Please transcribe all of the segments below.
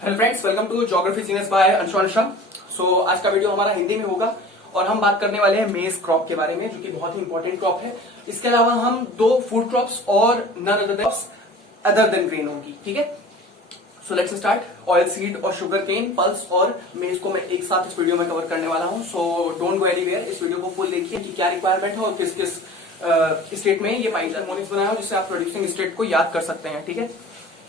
Hello friends, welcome to geography genius by Anshuman Sharma. So आज का video हमारा हिंदी में होगा और हम बात करने वाले हैं मेज क्रॉप के बारे में, जो कि बहुत ही इंपॉर्टेंट क्रॉप है। इसके अलावा हम दो फूड क्रॉप्स और नन अदर देन ग्रेन होंगी। ठीक है, so let's start. Oil seed और शुगर केन, पल्स और मेज को मैं एक साथ इस वीडियो में कवर करने वाला हूं। सो डोंट गो एनीवेयर, इस वीडियो को फुल देखिए कि क्या रिक्वायरमेंट है और किस किस स्टेट में ये पाई हार्मोनिक्स बनाया हो, जिससे आप प्रोड्यूसिंग स्टेट को याद कर सकते हैं। ठीक है,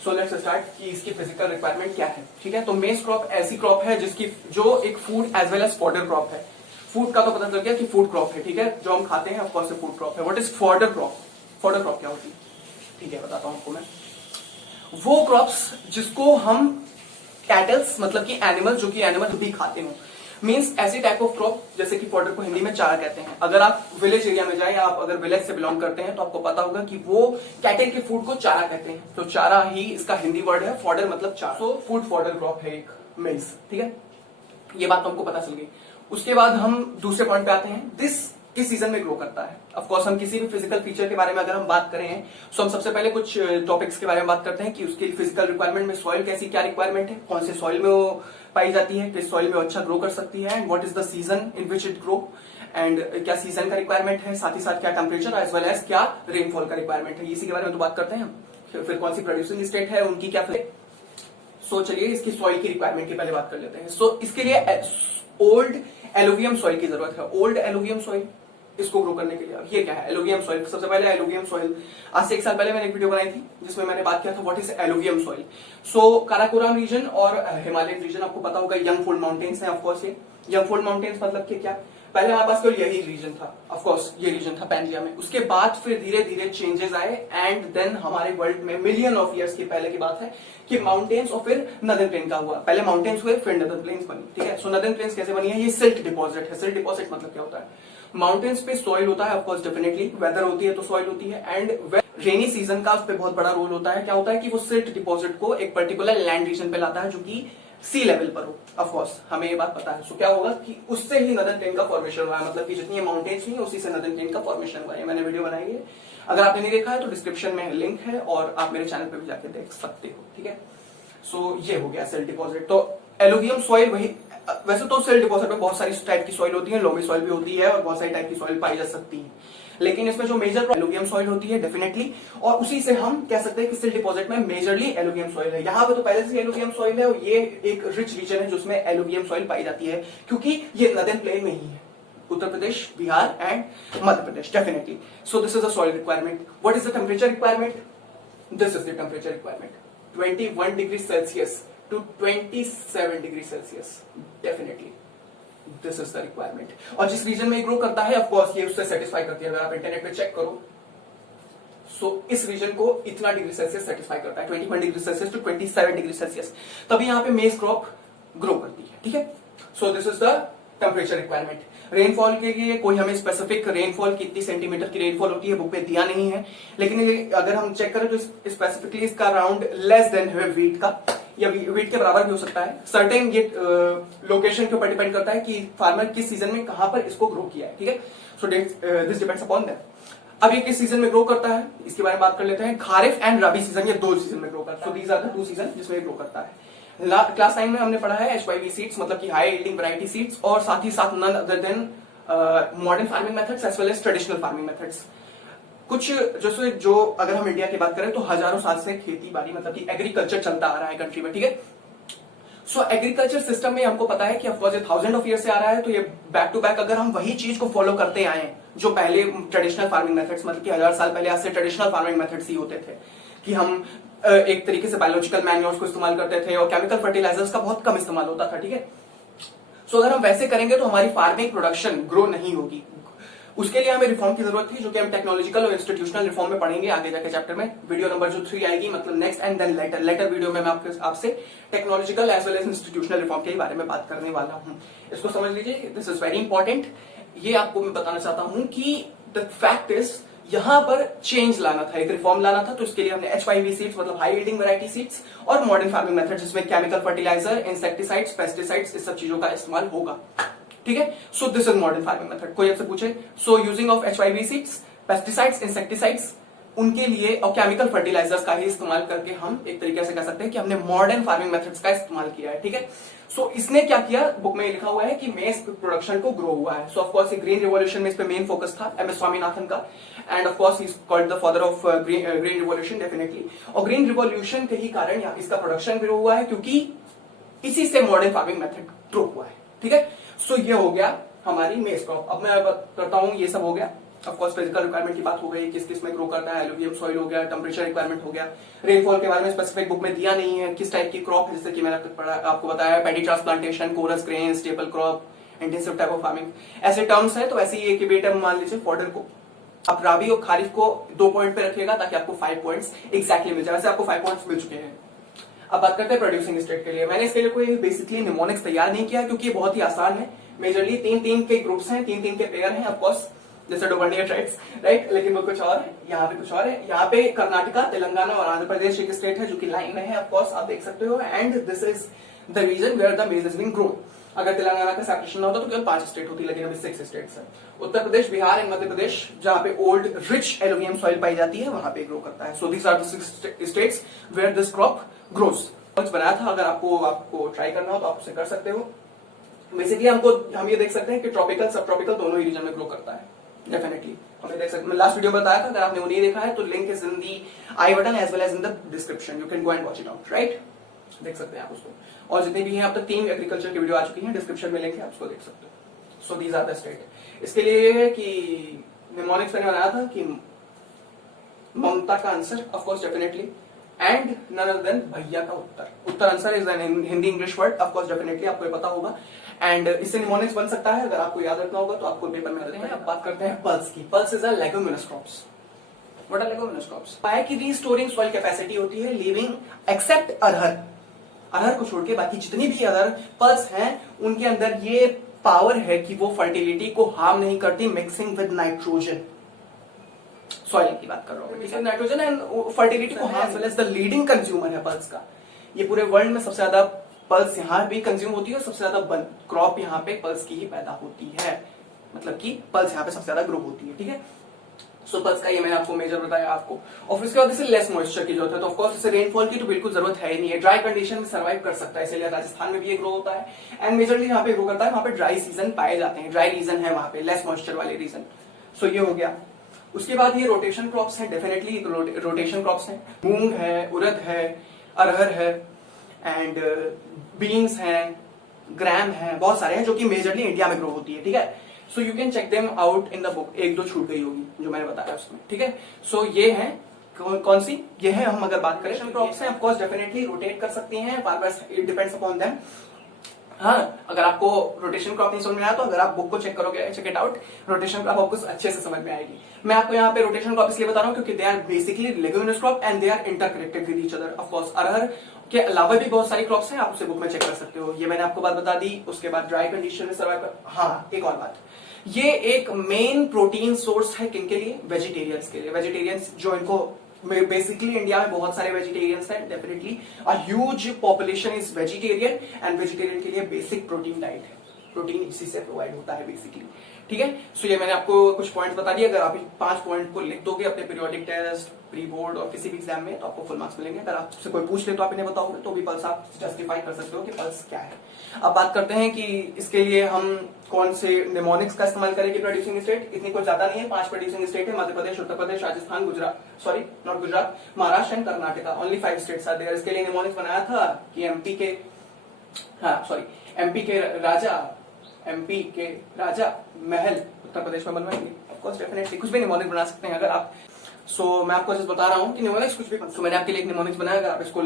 सो लेट्स स्टार्ट कि इसकी फिजिकल रिक्वायरमेंट क्या है। ठीक है, तो मेज क्रॉप ऐसी क्रॉप है जिसकी जो एक food as well as fodder crop है। फूड का तो पता चल गया कि फूड क्रॉप है, ठीक है, जो हम खाते हैं ऑफकोर्स फूड क्रॉप है। What is fodder crop? Fodder crop क्या होती है? ठीक है, बताता हूं आपको मैं। वो क्रॉप्स जिसको हम कैटल्स मतलब कि एनिमल, जो कि एनिमल भी खाते हो, मीन्स ऐसी टाइप ऑफ क्रॉप जैसे कि फॉडर को हिंदी में चारा कहते हैं। अगर आप विलेज एरिया में जाएं, आप अगर विलेज से बिलोंग करते हैं तो आपको पता होगा कि वो कैटल के फूड को चारा कहते हैं। तो चारा ही इसका हिंदी वर्ड है, फॉडर मतलब चारा। तो फूड फॉडर क्रॉप है एक मेज। ठीक है, ये बात तो हमको पता चल गई। उसके बाद हम दूसरे पॉइंट पे आते हैं। दिस किस सीजन में ग्रो करता है? ऑफ कोर्स हम किसी भी फिजिकल फीचर के बारे में अगर हम बात करें तो हम सबसे पहले कुछ टॉपिक्स के बारे में बात करते हैं कि उसकी फिजिकल रिक्वायरमेंट में सॉइल कैसी क्या रिक्वायरमेंट है, कौन से सॉइल में वो पाई जाती है, किस सॉइल में वो अच्छा ग्रो कर सकती है, and what is the season in which it grow, and क्या सीजन का रिक्वायरमेंट है, साथ ही साथ क्या टेम्परेचर एज वेल एज क्या रेनफॉल का रिक्वायरमेंट है। इसी के बारे में तो बात करते हैं हम। फिर कौन सी प्रोड्यूसिंग स्टेट है, उनकी क्या। सो चलिए इसकी सॉइल की रिक्वायरमेंट की पहले बात कर लेते हैं। सो इसके लिए ओल्ड एलुवियम सॉइल की जरूरत है। ओल्ड एलुवियम सॉइल इसको ग्रो करने के लिए। अब ये क्या है एलुवियम सॉइल? सबसे पहले एलुवियम सॉइल, आज से 1 साल पहले मैंने एक वीडियो बनाई थी जिसमें मैंने बात किया था what is alluvium soil. So Karakoram region और हिमालयन रीजन, आपको पता होगा यंगफोल्ड माउंटेन्स हैं। ऑफकोर्स ये यंगफोल्ड माउंटेन्स मतलब कि क्या, पहले हमारे पास केवल यही रीजन था, ऑफकोर्स ये रीजन था पैंजिया में। उसके बाद फिर धीरे धीरे चेंजेस आए एंड देन हमारे वर्ल्ड में मिलियन ऑफ ईयर्स की पहले की बात है कि माउंटेन्स और फिर नदर्न प्लेन का हुआ। पहले माउंटेन्स हुए फिर नदर्न प्लेन्स बनी। ठीक है, सो नदर्न प्लेन्स कैसे बनी है? ये सिल्ट डिपॉजिट है। सिल्ट डिपॉजिट मतलब क्या होता है? माउंटेन्स पे सॉइल होता है, ऑफकोर्स डेफिनेटली वेदर होती है तो सॉइल होती है, एंड रेनी सीजन का उस पर बहुत बड़ा रोल होता है। क्या होता है कि वो सिल्ट डिपॉजिट को एक पर्टिकुलर लैंड रीजन पे लाता है जो कि सी लेवल पर हो। ऑफकोर्स हमें ये बात पता है। सो क्या होगा कि उससे ही नदर्न प्लेन का फॉर्मेशन हुआ है, मतलब कि जितनी माउंटेन्स हुई उसी से नदर्न प्लेन का फॉर्मेशन हुआ है। मैंने वीडियो बनाई है, अगर आपने नहीं देखा है तो डिस्क्रिप्शन में लिंक है और आप मेरे चैनल पे भी जाके देख सकते हो। ठीक है, सो ये हो गया सिल्ट डिपॉजिट। तो एलुवियम सॉइल वही, वैसे तो सिल्ट डिपॉजिट में बहुत सारी टाइप की सॉइल होती है, लोमी सॉइल भी होती है और बहुत सारी टाइप की सॉइल पाई जा सकती है, लेकिन इसमें जो मेजर एलुवियम सॉइल होती है डेफिनेटली, और उसी से हम कह सकते हैं कि सिल्ट डिपॉजिट में मेजरली एलुवियम सॉइल है। यहाँ पे तो पहले से एलुवियम सॉइल है और ये एक रिच रीजन है जिसमें एलुवियम सॉइल पाई जाती है, क्योंकि ये नदर्न प्लेन में ही है, Uttar Pradesh, Bihar and Madhya Pradesh definitely. So this is the soil requirement. What is the temperature requirement? This is the temperature requirement, 21 degree Celsius to 27 degree Celsius definitely this is the requirement. और जिस रीजन में grow करता है of course ये उससे satisfy करती है। अगर आप इंटरनेट पे चेक करो सो इस रीजन को इतना डिग्री सेल्सियस सेटिस्फाई करता है, 21 degree celsius to 27 degree celsius, तभी यहाँ पे मेज क्रॉप ग्रो करती है। ठीक है, सो this is the temperature requirement. Rainfall के लिए कोई हमें स्पेसिफिक रेनफॉल कितनी सेंटीमीटर की रेनफॉल होती है बुक पे दिया नहीं है, लेकिन अगर हम चेक करें तो स्पेसिफिकली इसका अराउंड लेस देन है वीट का, या वीट के बराबर भी हो सकता है। सर्टेन ये लोकेशन के ऊपर डिपेंड करता है कि फार्मर किस सीजन में कहां पर इसको ग्रो किया है। ठीक है, so this depends upon that. अब ये किस सीजन में ग्रो करता है इसके बारे में बात कर लेते हैं। खारिफ एंड रबी सीजन, ये दो सीजन में ग्रो करता है। So these are the 2 season जिसमें ग्रो करता है। क्लास 9 में हमने पढ़ा है HYV सीड्स मतलब कि हाई यील्डिंग वैरायटी सीड्स, और साथ ही साथ none other than modern farming methods as well as traditional farming methods. कुछ जैसे जो अगर हम इंडिया की बात करें तो हजारों साल से खेती बाड़ी मतलब कि एग्रीकल्चर चलता आ रहा है कंट्री में। ठीक है, सो एग्रीकल्चर सिस्टम में हमको पता है कि ऑफकोर्स ये 1000 ऑफ ईयर से आ रहा है, तो ये बैक टू बैक अगर हम वही चीज को फॉलो करते आए हैं जो पहले ट्रेडिशनल फार्मिंग मेथड्स मतलब कि 1000 साल पहले आज से ट्रेडिशनल फार्मिंग मेथड्स ही होते थे कि हम एक तरीके से बायोलॉजिकल मैन्योर्स को इस्तेमाल करते थे और केमिकल फर्टिलाइजर्स का बहुत कम इस्तेमाल होता था। ठीक है, सो अगर हम वैसे करेंगे तो हमारी फार्मिंग प्रोडक्शन ग्रो नहीं होगी। उसके लिए हमें रिफॉर्म की जरूरत थी, जो कि हम टेक्नोलॉजिकल और इंस्टीट्यूशनल रिफॉर्म में पढ़ेंगे आगे जाके चैप्टर में। वीडियो नंबर जो 3 आएगी मतलब next and then later video में मैं आपसे technological as well as institutional reform के बारे में बात करने वाला हूं। इसको समझ लीजिए, दिस इज वेरी इंपॉर्टेंट। ये आपको मैं बताना चाहता हूं कि द फैक्ट इज यहां पर चेंज लाना था, एक रिफॉर्म लाना था, तो इसके लिए हमने HYV सीड्स मतलब हाई यील्डिंग वैरायटी सीड्स और मॉडर्न फार्मिंग मेथड जिसमें केमिकल फर्टिलाइजर, इंसेक्टिसाइड्स, पेस्टिसाइड्स इस सब चीजों का इस्तेमाल होगा। ठीक है, सो this is modern farming method. कोई आपसे पूछे so using of HYV seeds, pesticides, insecticides, उनके लिए और केमिकल फर्टिलाइजर्स का ही इस्तेमाल करके हम एक तरीके से कह सकते हैं कि हमने मॉडर्न फार्मिंग मेथड्स का इस्तेमाल किया है, ठीक है। सो इसने क्या किया, बुक में लिखा हुआ है कि मेज प्रोडक्शन को ग्रो हुआ है। सो ऑफ कोर्स ग्रीन रिवॉल्यूशन में इस पे मेन फोकस था एम एस स्वामीनाथन का, end of course he is called the father of green revolution definitely. और ग्रीन रिवॉल्यूशन के ही कारण यहाँ इसका प्रोडक्शन ग्रो हुआ है, क्योंकि इसी से मॉडर्न फार्मिंग मेथड ग्रो हुआ है, ठीक है। सो ये हो गया हमारी मेज क्रॉप। अब मैं करता हूँ, ये सब हो गया। ऑफ कोर्स फिजिकल रिक्वायरमेंट की बात हो गई, किस किस में ग्रो करता है, एलुवियम सॉइल हो गया, टेम्परेचर रिक्वायरमेंट हो गया। रेनफॉल के बारे में स्पेसिफिक बुक में दिया नहीं है, किस टाइप की क्रॉप है, जैसे कि मैंने आपको बताया paddy transplantation, coarse grain, staple crop, intensive type of farming, ऐसे टर्म्स है। तो ऐसे ही एक बी टर्म मान लीजिए फॉडर को आप राबी और खारिफ को 2 पॉइंट पे रखिएगा ताकि आपको 5 पॉइंट्स एक्जैक्टली मिल जाए। वैसे आपको 5 पॉइंट्स मिल चुके हैं। अब बात करते हैं प्रोड्यूसिंग स्टेट के लिए। मैंने इसके लिए कोई बेसिकली निमोनिक्स तैयार नहीं किया, क्योंकि ये बहुत ही आसान है। मेजरली 3-3 के ग्रुप्स हैं, 3-3 के पेयर हैं, ऑफकोर्स जैसे डोबर्निया ट्राइब्स, राइट। लेकिन वो कुछ और है, यहाँ पे कुछ और है। यहाँ पे कर्नाटका, तेलंगाना और आंध्र प्रदेश एक स्टेट है जो कि लाइन में है, ऑफकोर्स आप देख सकते हो। And this is the reason where the maize is being grown. अगर तेलंगाना का सेपरेशन ना होता तो केवल 5 स्टेट होती, लेकिन अभी 6 स्टेट्स है। उत्तर प्रदेश, बिहार एंड मध्य प्रदेश, जहां पे ओल्ड रिच एलुवियम सॉइल पाई जाती है, वहां पे ग्रो करता है। So these are the 6 states where this crop grows. बनाया था, अगर आपको ट्राई करना हो तो आप उसे कर सकते हो। बेसिकली हम ये देख सकते हैं कि ट्रॉपिकल सब ट्रॉपिकल दोनों ही रीजन में ग्रो करता है डेफिनेटली। हमें देख सकते हैं, लास्ट वीडियो बताया था, अगर आपने वो नहीं देखा है तो link is in the i button as well as in the description, you can go and watch it out, right. देख सकते हैं आप उसको। और जितनी भी हैं अब तक 3 एग्रीकल्चर की वीडियो आ चुकी है, डिस्क्रिप्शन में लिंक है, आप उसको देख सकते हो। So these are the state. इसके लिए ये है कि निमोनिक्स मैंने बनाया था कि ममता का answer of course definitely, and none other than भैया का उत्तर। उत्तर answer is an Hindi English word, of course definitely आपको ये पता होगा। एंड इससे निमोनिक्स बन सकता है, अगर आपको याद रखना होगा तो आपको पेपर में रखना है। अब बात करते हैं पल्स की। Pulse is a leguminous crops. What are leguminous crops? पाया की रीस्टोरिंग सॉइल कैपेसिटी होती है लिविंग एक्सेप्ट अरहर। अरहर को छोड़ के बाकी जितनी भी अदर पल्स हैं, उनके अंदर ये पावर है कि वो फर्टिलिटी को हार्म नहीं करती मिक्सिंग विद नाइट्रोजन। सॉइल की बात कर रहा हूँ, नाइट्रोजन एंड फर्टिलिटी को harm as the leading consumer है पल्स का। ये पूरे वर्ल्ड में सबसे ज्यादा पल्स यहाँ भी कंज्यूम होती है और सबसे ज्यादा क्रॉप यहाँ पे पल्स की ही पैदा होती है, मतलब कि पल्स यहाँ पे सबसे ज्यादा ग्रो होती है, ठीक है। सो पल्स का ये मैंने आपको मेजर बताया आपको। और फिर उसके बाद इसे लेस मॉइस्चर की जरूरत है, तो ऑफकोर्स इसे रेनफॉल की तो बिल्कुल जरूरत है ही नहीं है। ड्राई कंडीशन में सर्वाइव कर सकता है, इसलिए राजस्थान में भी ये ग्रो होता है। एंड मेजरली यहाँ पे ग्रो करता है, वहां पे ड्राई सीजन पाए जाते हैं, ड्राई रीजन है वहां पे, लेस मॉइस्चर वाले रीजन। सो ये हो गया। उसके बाद ये रोटेशन क्रॉप्स हैं, डेफिनेटली रोटेशन क्रॉप्स हैं। मूंग है, उड़द है, अरहर है, एंड बीन्स हैं, ग्राम है, बहुत सारे हैं जो कि मेजरली इंडिया में ग्रो होती है, ठीक है। So you can check them out in the book. 1-2 छूट गई होगी जो मैंने बताया उसमें, ठीक है। सो ये है कौन सी, ये है हम अगर बात करें क्रॉप्स हैं, ऑफ कोर्स डेफिनेटली रोटेट कर सकती हैं, farmers, it depends upon them. हाँ, अगर आपको रोटेशन क्रॉप नहीं समझ में आया तो अगर आप बुक को चेक करोगे, check it out, rotation crop आपको अच्छे से समझ में आएगी। मैं आपको यहाँ पे रोटेशन क्रॉप इसलिए बता रहा हूँ क्योंकि they are basically leguminous crop and they are interconnected with each other. Of course अरहर के अलावा भी बहुत सारी क्रॉप्स हैं, आप उसे बुक में चेक कर सकते हो। ये मैंने आपको बात बता दी। उसके बाद ड्राई कंडीशन में सर्वाइव कर, हाँ एक और बात, ये एक मेन प्रोटीन सोर्स है किनके लिए? वेजिटेरियंस के लिए। वेजिटेरियंस जो इनको बेसिकली इंडिया में बहुत सारे वेजिटेरियंस हैं, definitely a huge population is vegetarian, and vegetarian के लिए बेसिक प्रोटीन डाइट है, प्रोटीन इसी से प्रोवाइड होता है बेसिकली, ठीक है। सो ये मैंने आपको कुछ पॉइंट्स बता दिए। अगर आप 5 पॉइंट को लिख दोगे अपने पीरियोडिक टेस्ट, प्री बोर्ड और किसी भी एग्जाम में, तो आपको फुल मार्क्स मिलेंगे। अगर आपसे कोई पूछ ले तो आप इन्हें बताओगे तो भी पल्स आप जस्टिफाई कर सकते हो कि पल्स क्या है। अब बात करते हैं कि इसके लिए हम कौन से निमोनिक्स का इस्तेमाल करेंगे प्रोड्यूसिंग स्टेट। इतनी कुछ ज्यादा नहीं है, 5 प्रोड्यूसिंग स्टेट है, Madhya Pradesh, Uttar Pradesh, Rajasthan, Maharashtra and Karnataka. Only 5 states are there. इसके लिए निमोनिक्स बनाया था कि एमपी के राजा महल उत्तर प्रदेश में बनवाएंगे। ऑफकोर्स डेफिनेटली कुछ भी निमोनिक्स बना सकते हैं अगर आप। सो मैं आपको जस्ट बता रहा हूँ कि निमोनिक्स कुछ भी। सो मैंने आपके लिए एक निमोनिक्स बनाया, अगर आप इसको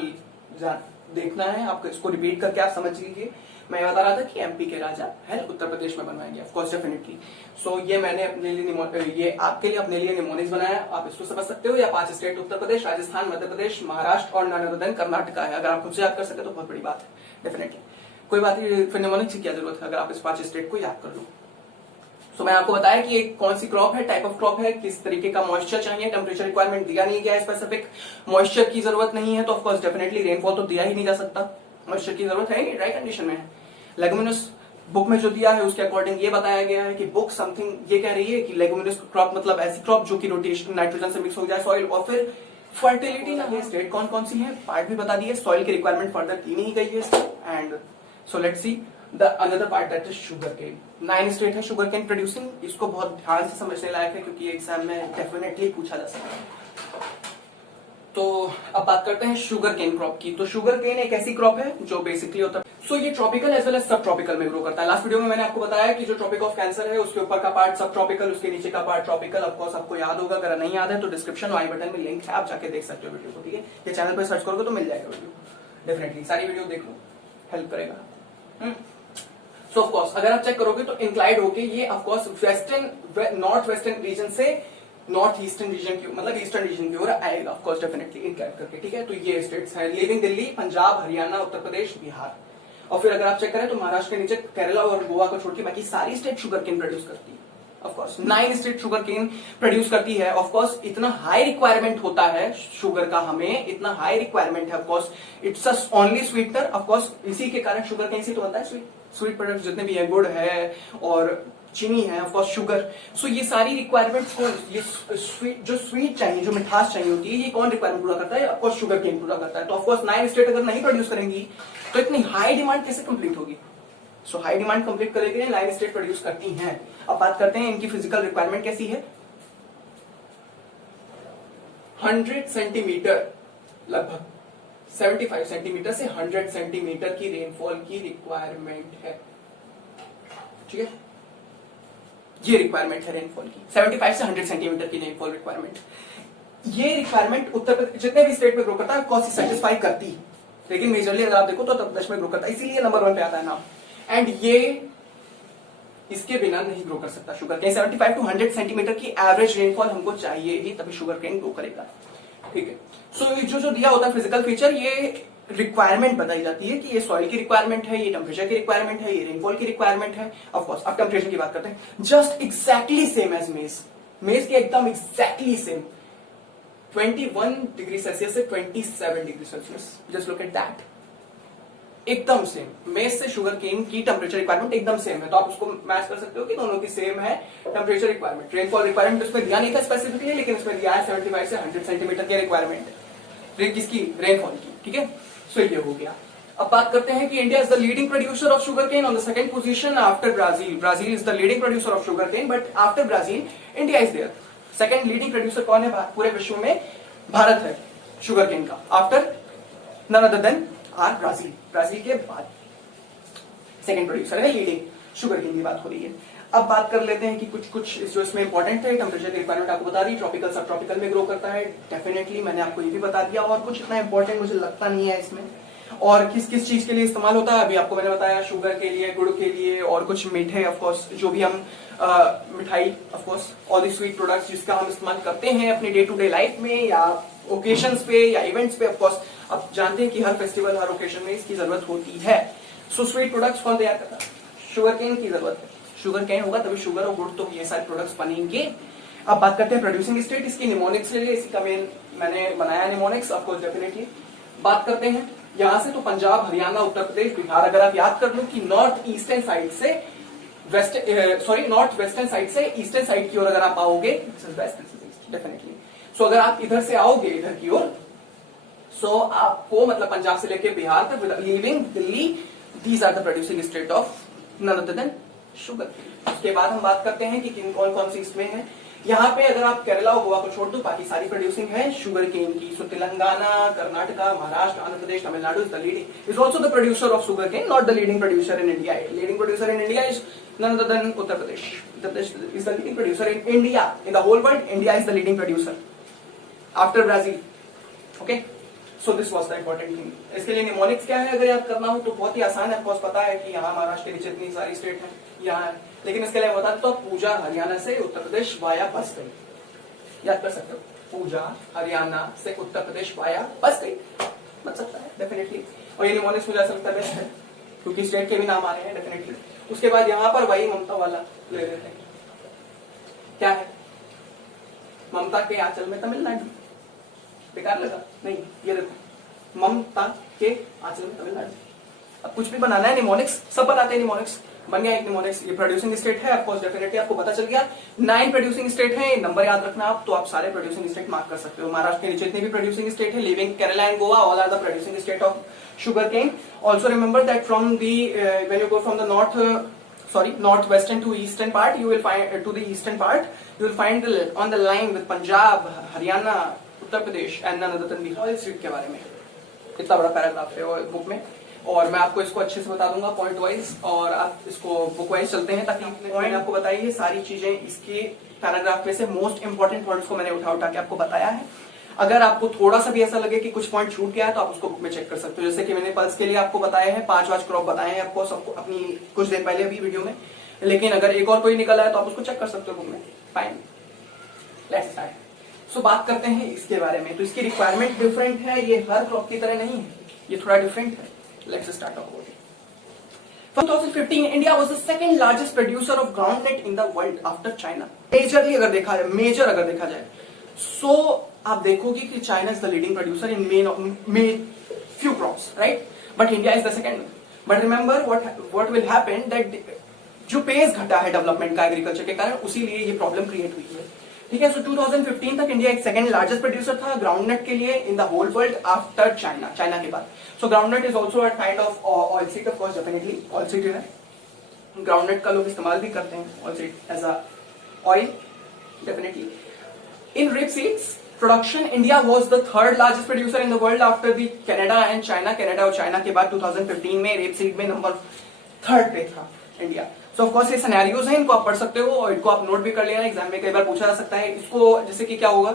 देखना है, आपको इसको रिपीट करके आप समझ लीजिए। मैं बता रहा था कि एमपी के राजा महल उत्तर प्रदेश में बनवाएंगे, ऑफ कोर्स डेफिनेटली। सो ये मैंने अपने लिए ये आपके लिए अपने लिए निमोनिक्स बनाया, आप इसको समझ सकते हो। या 5 स्टेट उत्तर प्रदेश, राजस्थान, मध्य प्रदेश, महाराष्ट्र और नन अदर देन कर्नाटका है। अगर आप खुद से याद कर सके तो बहुत बड़ी बात है, डेफिनेटली कोई बात नहीं। फिर निमोनिक्स की क्या जरूरत है अगर आप इस 5 स्टेट को याद कर लो। सो मैं आपको बताया कि एक कौन सी क्रॉप है, टाइप ऑफ क्रॉप है, किस तरीके का मॉइस्चर चाहिए, टेम्परेचर रिक्वायरमेंट दिया नहीं गया है, स्पेसिफिक मॉइस्चर की जरूरत नहीं है, तो ऑफकोर्स डेफिनेटली रेनफॉल तो दिया ही नहीं जा सकता, मॉइस्चर की जरूरत है ही, ड्राई कंडीशन में है। लेगुमिनस बुक में जो दिया है उसके अकॉर्डिंग ये बताया गया है कि बुक समथिंग ये कह रही है कि लेगुमिनस क्रॉप मतलब ऐसी क्रॉप जो कि रोटेशन नाइट्रोजन से मिक्स हो जाए सॉइल और फिर फर्टिलिटी ना है। स्टेट कौन कौन सी है पार्ट भी बता दिए, सॉइल की रिक्वायरमेंट फर्दर की नहीं गई है and so let's see the another part that is sugar cane. 9 state है शुगर केन प्रोड्यूसिंग, इसको बहुत ध्यान से समझने लायक है क्योंकि एग्जाम में डेफिनेटली पूछा जा सकता है। तो अब बात करते हैं शुगर केन क्रॉप की। तो शुगर केन एक ऐसी क्रॉप है जो बेसिकली होता है सो ये ट्रॉपिकल एज वेल एज सब ट्रॉपिकल में ग्रो करता है। लास्ट वीडियो में मैंने आपको बताया कि जो ट्रॉपिक ऑफ कैंसर है उसके ऊपर का पार्ट सब ट्रॉपिकल, उसके नीचे का पार्ट ट्रॉपिकल। ऑफकोर्स आपको याद होगा, अगर नहीं याद है तो डिस्क्रिप्शन और आई बटन में लिंक है, आप जाके देख सकते हो वीडियो को, ठीक है। ये चैनल पर सर्च करोगे तो मिल जाएगा वीडियो, डेफिनेटली सारी वीडियो देख लो, हेल्प करेगा। सो ऑफकोर्स अगर आप चेक करोगे तो इंक्लाइड होके ये of course western north western region से नॉर्थ ईस्टर्न रीजन की मतलब ईस्टर्न रीजन की ओर आएगा ऑफकोर्स डेफिनेटली इंक्लाइड करके, ठीक है। तो ये स्टेट्स हैं लिविंग दिल्ली, पंजाब, हरियाणा, उत्तर प्रदेश, बिहार। और फिर अगर आप चेक करें तो महाराष्ट्र के नीचे केरला और गोवा को छोड़ के बाकी सारी स्टेट शुगर केन प्रोड्यूस करती है। Of course 9 state sugar cane produce करती है। ऑफकोर्स इतना हाई रिक्वायरमेंट होता है शुगर का, हमें इतना हाई रिक्वायरमेंट है। Of course it's a only sweetener, of course इसी के कारण शुगर केन से तो बनता है स्वीट प्रोडक्ट जितने भी है, गुड़ है और चीनी है, ऑफकोर्स शुगर। सो ये सारी रिक्वायरमेंट्स को ये जो स्वीट चाहिए, जो मिठास चाहिए होती है, ये कौन रिक्वायरमेंट पूरा करता है? ऑफकोर्स शुगर केन पूरा करता है। तो ऑफकोर्स 9 स्टेट अगर नहीं प्रोड्यूस करेंगी तो इतनी हाई डिमांड कैसे कंप्लीट होगी? सो हाई डिमांड कंप्लीट करने के लिए 9 स्टेट प्रोड्यूस करती हैं। अब बात करते हैं इनकी फिजिकल रिक्वायरमेंट कैसी है। 100 सेंटीमीटर, लगभग 75 सेंटीमीटर से 100 सेंटीमीटर की रेनफॉल की रिक्वायरमेंट है, ठीक है। ये रिक्वायरमेंट है रेनफॉल की, 75 से 100 सेंटीमीटर की रेनफॉल रिक्वायरमेंट। ये रिक्वायरमेंट उत्तर प्रदेश जितने भी स्टेट में ग्रो करता है कौन सी सेटिस्फाई करती है, लेकिन मेजरली अगर आप देखो तो उत्तर प्रदेश में ग्रो करता है, इसीलिए नंबर 1 पे आता है नाम। एंड ये इसके बिना नहीं ग्रो कर सकता शुगर केन। 75 टू 100 सेंटीमीटर की एवरेज रेनफॉल हमको चाहिए ही, तभी शुगर केन ग्रो करेगा, ठीक है। सो जो दिया होता है फिजिकल फीचर, ये रिक्वायरमेंट बताई जाती है कि ये सॉइल की रिक्वायरमेंट है, ये टेम्परेचर की रिक्वायरमेंट है, ये रेनफॉल की रिक्वायरमेंट है। ऑफ कोर्स अब टेम्परेचर की बात करते हैं, जस्ट एग्जैक्टली सेम एज मेज के एकदम एग्जैक्टली सेम 21 डिग्री सेल्सियस से 27 degree Celsius, just look at that, एकदम सेम। मेज से शुगर केन की टेम्परेचर रिक्वायरमेंट एकदम सेम है, तो आप उसको मैच कर सकते हो कि दोनों की सेम है टेम्परेचर रिक्वायरमेंट। रेनफॉल रिक्वायरमेंट उसमें दिया नहीं था स्पेसिफिकली, लेकिन इसमें दिया है 75 से 100 सेंटीमीटर की रिक्वायरमेंट किसकी? रेनफॉल की, ठीक है। सो ये हो गया। अब बात करते हैं कि India is the leading producer of sugar cane on the second position after Brazil. Brazil is the leading producer of sugar cane, but after Brazil India is there. Second leading producer कौन है पूरे विश्व में? भारत है sugar cane का, after none other than are Brazil. Brazil के बाद second producer है लीडिंग शुगर केन की बात हो रही है। अब बात कर लेते हैं कि कुछ जो इसमें इंपॉर्टेंट है। टेम्परेचर की रिक्वायरमेंट आपको बता दी, ट्रॉपिकल सब ट्रॉपिकल में ग्रो करता है, डेफिनेटली मैंने आपको ये भी बता दिया। और कुछ इतना इंपॉर्टेंट मुझे लगता नहीं है इसमें। और किस किस चीज के लिए इस्तेमाल होता है अभी आपको मैंने बताया, शुगर के लिए, गुड़ के लिए, और कुछ मीठे ऑफकोर्स जो भी हम मिठाई of course all the sweet products जिसका हम इस्तेमाल करते हैं अपने डे टू डे लाइफ में या ओकेशंस पे या इवेंट्स पे। ऑफकोर्स आप जानते हैं कि हर फेस्टिवल हर ओकेशन में इसकी जरूरत होती है। सो स्वीट प्रोडक्ट्स कौन तैयार करता है? शुगर केन की जरूरत है। शुगर केन होगा तभी शुगर और गुड़ तो ये सारे प्रोडक्ट्स बनेंगे। अब बात करते हैं प्रोड्यूसिंग स्टेट, इसकी निमोनिक्स ले लिए, इसका मैंने बनाया निमोनिक्स ऑफकोर्स डेफिनेटली। बात करते हैं यहां से तो पंजाब, हरियाणा, उत्तर प्रदेश, बिहार। अगर आप याद कर लो कि नॉर्थ ईस्टर्न साइड से नॉर्थ वेस्टर्न साइड से ईस्टर्न साइड की ओर अगर आप आओगे, डेफिनेटली। सो अगर आप इधर से आओगे इधर की ओर, सो आपको मतलब पंजाब से लेके बिहार तक leaving Delhi, these are the producing state of none other than sugar. उसके बाद हम बात करते हैं कि किन कौन कौन सी इसमें है। यहाँ पे अगर आप केरला और गोवा को छोड़ दो बाकी सारी प्रोड्यूसिंग है शुगर केन की। So Telangana, Karnataka, Maharashtra, Andhra Pradesh, Tamil Nadu is the leading, is also the producer of sugar cane, not the leading producer in India. Leading producer in India is none other than Uttar Pradesh. Uttar Pradesh is the leading producer in India. In the whole world, India is the leading producer after Brazil. Okay? So this was the important thing. इसके लिए mnemonics क्या है अगर याद करना हो तो बहुत ही आसान है। आपको पता है कि यहाँ महाराष्ट्र के नीचे इतनी सारी स्टेट है यहाँ, लेकिन इसके लिए बता तो पूजा हरियाणा से उत्तर प्रदेश वाया बस गई, याद कर सकते हो। पूजा हरियाणा से उत्तर प्रदेश वाया बस गई, बच सकता है डेफिनेटली। और ये निमोनिक्स मुझे ऐसा लगता है बेस्ट है क्योंकि स्टेट के भी नाम आ रहे हैं डेफिनेटली। उसके बाद यहाँ पर वही ममता वाला ले लेते हैं। क्या है? ममता के आंचल में तमिलनाडु। बेकार लगा? नहीं, ये देखो, ममता के आंचल में तमिलनाडु। अब कुछ भी बनाना है निमोनिक्स, सब बनाते हैं निमोनिक्स। बन गया एक निमोनिक्स, ये प्रोड्यूसिंग स्टेट है, ऑफ कोर्स डेफिनेटली आपको पता चल गया। 9 प्रोड्यूसिंग स्टेट है, नंबर याद रखना आप, तो आप सारे प्रोड्यूसिंग स्टेट मार्क कर सकते हो। महाराष्ट्र के नीचे जितने भी प्रोड्यूसिंग स्टेट है, living Kerala and Goa, all are the producing state of sugar cane. Also remember that from the when you go from the northwestern to eastern part, you will find to the eastern part, you will find on the line with Punjab, Haryana, Uttar Pradesh and none other than Bihar। oil seed के बारे में इतना बड़ा paragraph है book में, और मैं आपको इसको अच्छे से बता दूंगा पॉइंट वाइज, और आप इसको बुक वाइज चलते हैं ताकि पॉइंट आपको बताइए सारी चीजें इसके पैराग्राफ में से मोस्ट इंपॉर्टेंट पॉइंट्स को मैंने उठा के आपको बताया है। अगर आपको थोड़ा सा भी ऐसा लगे कि कुछ पॉइंट छूट गया है तो आप उसको बुक में चेक कर सकते हो। जैसे कि मैंने पल्स के लिए आपको बताया है, 5 क्रॉप बताए हैं आपको सबको अपनी कुछ दिन पहले अभी वीडियो में, लेकिन अगर एक और कोई निकला है तो आप उसको चेक कर सकते हो बुक में। Fine, let's start. सो बात करते हैं इसके बारे में। तो इसकी रिक्वायरमेंट डिफरेंट है, ये हर क्रॉप की तरह नहीं है, ये थोड़ा डिफरेंट है। Let's start about it. 2015 India was the second largest producer of groundnut in the world after China. Major अगर देखा जाए सो आप देखोगे कि China is the leading producer in main few crops, right, but India is the second. But remember what will happen that जो pace घटा है development का एग्रीकल्चर के कारण, उसी लिए ये प्रॉब्लम क्रिएट हुई है। ठीक है, सो 2015 तक इंडिया एक सेकंड लार्जेस्ट प्रोड्यूसर था ग्राउंडनट के लिए in the whole world after China के बाद। So groundnut is also a kind of oil seed, of course definitely oil seed है, ग्राउंडनट का लोग इस्तेमाल भी करते हैं oil seed as a oil definitely. In rapeseeds production, India was the third largest producer in the world after the Canada and China। Canada और China के बाद 2015 में rapeseed में नंबर 3rd पे था इंडिया। सो ऑफ कोर्स ये scenarios हैं, इनको आप पढ़ सकते हो और इनको आप नोट भी कर लेना, एग्जाम में कई बार पूछा जा सकता है इसको। जैसे कि क्या होगा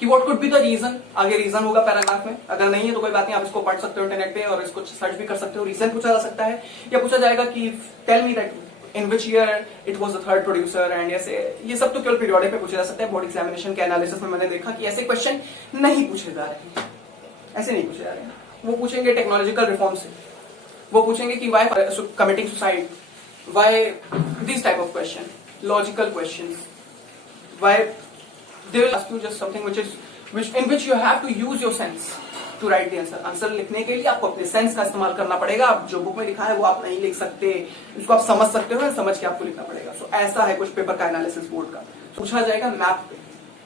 कि what could be the reason, आगे रीजन होगा पैराग्राफ में, अगर नहीं है तो कोई बात नहीं, आप इसको पढ़ सकते हो इंटरनेट पे और इसको सर्च भी कर सकते हो। रीजन पूछा जा सकता है या पूछा जाएगा कि tell me that in which year it was the third producer, and ये सब तो केवल पीरियोडिक पे पूछा जा सकता है। बोर्ड एग्जामिनेशन के एनालिसिस में मैंने देखा कि ऐसे क्वेश्चन नहीं पूछे जा रहे हैं, ऐसे नहीं पूछे जा रहे हैं। वो पूछेंगे टेक्नोलॉजिकल रिफॉर्म से, वो पूछेंगे कि why committing suicide, why this type of question, logical questions, why they will ask you just something which in which you have to use your sense to write the answer. Answer लिखने के लिए आपको अपने sense का इस्तेमाल करना पड़ेगा। आप जो बुक में लिखा है वो आप नहीं लिख सकते, इसको आप समझ सकते हो, समझ के आपको लिखना पड़ेगा। सो ऐसा है कुछ पेपर का एनालिसिस बोर्ड का। पूछा जाएगा मैप पे,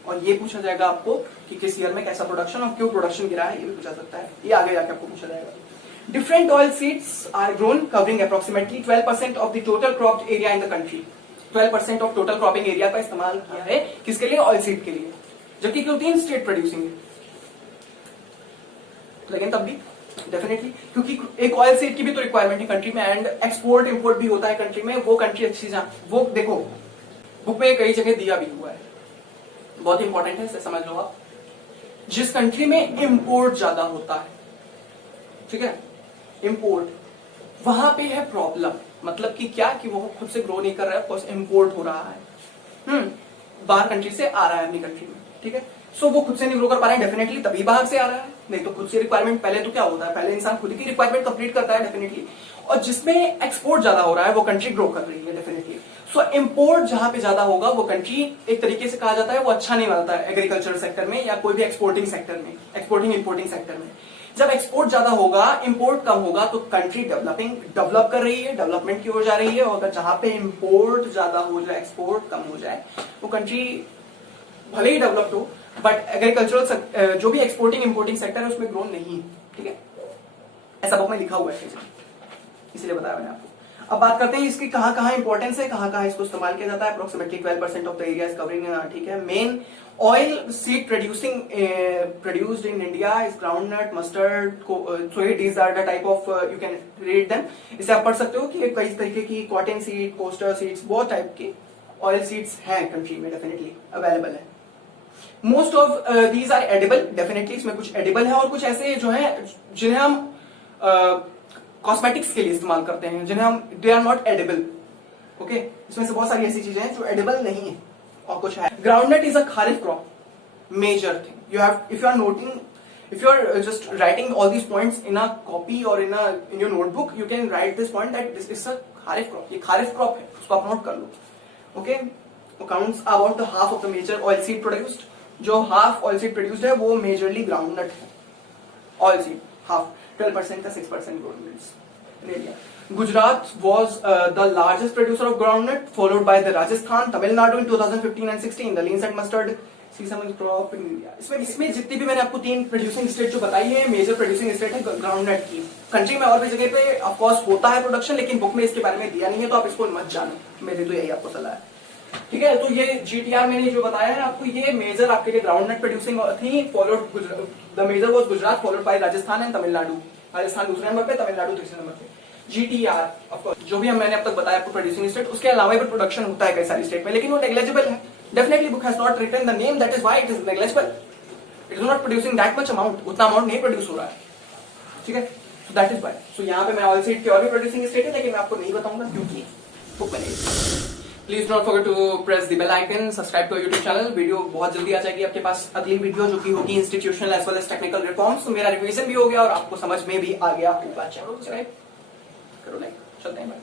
और ये पूछा जाएगा आपको कि किस ईयर में कैसा प्रोडक्शन और क्यों प्रोडक्शन गिरा है, ये भी पूछा सकता है, ये आगे जाके आपको पूछा जाएगा। Different oil seeds are grown covering approximately 12% of the total crop area in the country. 12% of total cropping area का इस्तेमाल किया है किसके लिए, ऑयल सीड के लिए, जबकि केवल 3 स्टेट प्रोड्यूसिंग है। लेकिन तब भी डेफिनेटली क्योंकि एक ऑयल सीड की भी तो रिक्वायरमेंट है कंट्री में, एंड एक्सपोर्ट इंपोर्ट भी होता है कंट्री में, वो कंट्री अच्छी वो देखो बुक में कई जगह दिया भी हुआ है, बहुत इंपॉर्टेंट है, इसे समझ लो आप। जिस कंट्री में इंपोर्ट ज्यादा होता है, ठीक है, इंपोर्ट, वहां पे है प्रॉब्लम। मतलब कि क्या कि वो खुद से ग्रो नहीं कर रहा है, ऑफकोर्स इंपोर्ट हो रहा है, बाहर कंट्री से आ रहा है अपनी कंट्री में, ठीक है। सो वो खुद से नहीं ग्रो कर पा रहे हैं, डेफिनेटली तभी बाहर से आ रहा है, नहीं तो खुद से रिक्वायरमेंट पहले तो क्या होता है, पहले इंसान खुद की रिक्वायरमेंट कंप्लीट करता है डेफिनेटली, और जिसमें एक्सपोर्ट ज्यादा हो रहा है वो कंट्री ग्रो कर रही है डेफिनेटली। सो इंपोर्ट जहां पे ज्यादा होगा वो कंट्री एक तरीके से कहा जाता है वो अच्छा नहीं बनता है एग्रीकल्चर सेक्टर में या कोई भी एक्सपोर्टिंग सेक्टर में, एक्सपोर्टिंग इंपोर्टिंग सेक्टर में। जब एक्सपोर्ट ज्यादा होगा, इंपोर्ट कम होगा, तो कंट्री डेवलप कर रही है, डेवलपमेंट की ओर जा रही है। और अगर जहां पे इंपोर्ट ज्यादा हो जाए, एक्सपोर्ट कम हो जाए, वो कंट्री भले ही डेवलप्ड हो बट एग्रीकल्चरल जो भी एक्सपोर्टिंग इंपोर्टिंग सेक्टर है उसमें ग्रो नहीं, ठीक है, ऐसा बुक में लिखा हुआ है, इसलिए बताया मैंने आपको। अब बात करते हैं इसकी कहां कहां इंपॉर्टेंस है, कहां कहां इसको इस्तेमाल किया जाता है। Approximately 12% of the area is covering, ठीक है। Men oil seed produced in India is groundnut, mustard, soy, these are the type of you can read them। इसे आप पढ़ सकते हो कि कई तरीके की कॉटन सीड, कोस्टर सीड्स, बहुत टाइप के ऑयल सीड्स हैं कंट्री में, डेफिनेटली अवेलेबल है। Most of these are edible, definitely इसमें कुछ एडिबल है और कुछ ऐसे जो है जिन्हें हम कॉस्मेटिक्स के लिए इस्तेमाल करते हैं, जिन्हें हम they are not edible, okay. इसमें से बहुत सारी ऐसी चीजें हैं जो एडिबल नहीं है और कुछ है। Groundnut is a kharif crop, major thing you have, if you are noting, if you are just writing all these points in a copy or in your notebook, you can write this point that this is a kharif crop, ये kharif crop है, उसको आप note कर लो, okay। Accounts about the half of the major oil seed produced, जो half oil seed produced है वो majorly groundnut है, oil seed half, 12% का 6% groundnuts, in India. Gujarat was the largest producer of groundnut, followed by the Rajasthan, Tamil Nadu in 2015 and 16. The linseed mustard seasonal crop in India. इसमें जितनी भी मैंने आपको 3 producing state जो बताई है, मेजर प्रोड्यूसिंग स्टेट है ग्राउंडनट की. कंट्री में और भी जगह पे ऑफ कोर्स होता है प्रोडक्शन, लेकिन बुक में इसके बारे में दिया नहीं है, तो आप इसको मत जानो. मेरी तो यही आपको सलाह है. ठीक है, तो ये GTR मैंने जो बताया है आपको, ये मेजर आपके लिए ग्राउंडनट प्रोड्यूसिंग थी. Followed the major was Gujarat, followed by Rajasthan and Tamil Nadu. Rajasthan दूसरे नंबर पे, तमिलनाडु तीसरे नंबर पे. GTR ऑफ कोर्स जो भी मैंने अब तक बताया आपको प्रोड्यूसिंग स्टेट, उसके अलावा भी प्रोडक्शन होता है कई सारी स्टेट में, लेकिन वो नेग्लिजिबल है. Definitely book has not written the name, that is why it is negligible. It is not producing that much amount, उतना अमाउंट नहीं प्रोड्यूस हो रहा है. ठीक है, so that is why. So यहाँ पे मैं ऑयल सीड की और भी प्रोड्यूसिंग स्टेट है, लेकिन मैं आपको नहीं बताऊंगा क्योंकि बुक में नहीं. Please don't forget to press the bell icon, subscribe to YouTube channel. Video बहुत जल्दी आ जाएगी आपके पास, अगली वीडियो जो की होगी institutional as well as technical reforms. तो मेरा रिवीजन भी हो गया और आपको समझ में भी आ गया होगा. चलो सब्सक्राइब करो, लाइक, चलते हैं.